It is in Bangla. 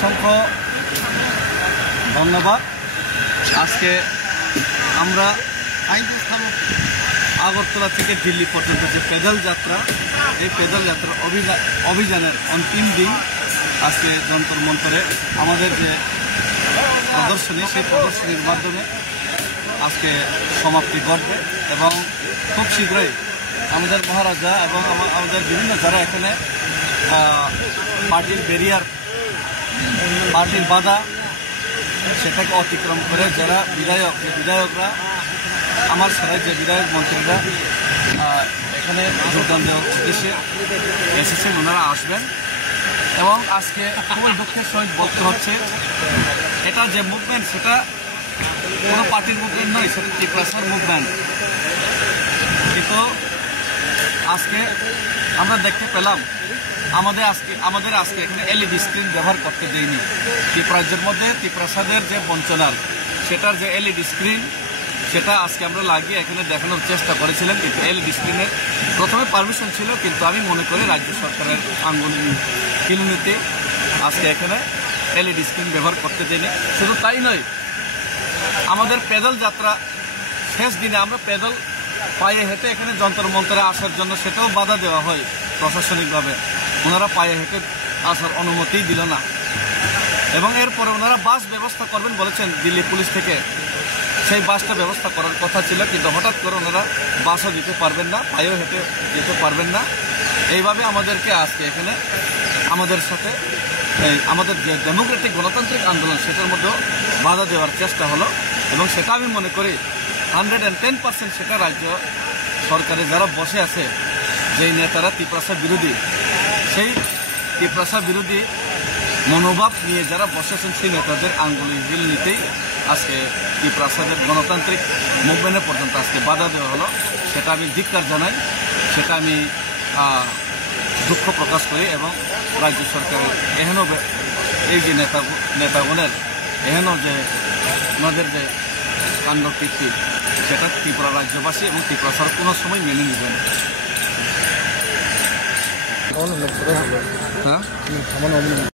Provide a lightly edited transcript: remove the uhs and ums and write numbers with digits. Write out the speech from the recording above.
অসংখ্য ধন্যবাদ। আজকে আমরা আগরতলা থেকে দিল্লি পর্যন্ত যে পেদল যাত্রা, এই পেদল যাত্রার অভিযানের অন্তিম দিন আজকে যন্তর মন্তরে আমাদের যে প্রদর্শনী, সেই প্রদর্শনীর মাধ্যমে আজকে সমাপ্তি ঘটবে এবং খুব শীঘ্রই আমাদের মহারাজা এবং আমাদের বিভিন্ন যারা এখানে পার্টির ব্যারিয়ার, পার্টির বাধা সেটাকে অতিক্রম করে যারা বিধায়করা আমার ছাড়াই যে বিধায়ক মন্ত্রীরা এখানে যোগদান দেওয়ার উদ্দেশ্যে এসেছেন, ওনারা আসবেন। এবং আজকে খুবই দুঃখের সহিত বলতে হচ্ছে, এটা যে মুভমেন্ট সেটা কোনো পার্টির মুভমেন্ট নয়, সেটা ত্রিপ্রাসার মুভমেন্ট। কিন্তু আজকে আমরা দেখতে পেলাম আমাদের আজকে এখানে এলইডি স্ক্রিন ব্যবহার করতে দেয়নি। ত্রিপ্রাজ্যের মধ্যে ত্রিপ্রাসাদের যে বঞ্চনার সেটার যে এলইডি স্ক্রিন সেটা আজকে আমরা লাগিয়ে এখানে দেখানোর চেষ্টা করেছিলাম, কিন্তু এলইডি স্ক্রিনের প্রথমে পারমিশন ছিল, কিন্তু আমি মনে করি রাজ্য সরকারের কিলুনিতে আজকে এখানে এলইডি স্ক্রিন ব্যবহার করতে দেয়নি। শুধু তাই নয়, আমাদের পেদল যাত্রা শেষ দিনে আমরা পেদল পায়ে হেঁটে এখানে যন্তর মন্তরে আসার জন্য সেটাও বাধা দেওয়া হয় প্রশাসনিকভাবে। ওনারা পায়ে হেঁটে আসার অনুমতি দিল না এবং এরপরে ওনারা বাস ব্যবস্থা করবেন বলেছেন দিল্লি পুলিশ থেকে। সেই বাসটা ব্যবস্থা করার কথা ছিল, কিন্তু হঠাৎ করে ওনারা বাসও দিতে পারবেন না, পায়েও হেঁটে যেতে পারবেন না। এইভাবে আমাদেরকে আজকে এখানে আমাদের সাথে আমাদের যে ডেমোক্রেটিক গণতান্ত্রিক আন্দোলন সেটার মধ্যেও বাধা দেওয়ার চেষ্টা হলো এবং সেটা আমি মনে করি 110% সেটা রাজ্য সরকারে যারা বসে আছে, যেই নেতারা ত্রিপ্রাসা বিরোধী, সেই ত্রিপ্রাসা বিরোধী মনোভাব নিয়ে যারা বসেছেন সেই নেতাদের আঙ্গুল নিতেই আজকে ত্রিপ্রাসাদের গণতান্ত্রিক মুভমেন্টে পর্যন্ত আজকে বাধা দেওয়া হলো। সেটা আমি ধিক্কার জানাই, সেটা আমি দুঃখ প্রকাশ করি এবং রাজ্য সরকারের এহেন এই যে নেতাগণের এহেন যে ওনাদের যে কাণ্ডকীর্তি সেটা ত্রিপুরা রাজ্যবাসী এবং ত্রিপুরা কোনো সময় মেনে নিবে না।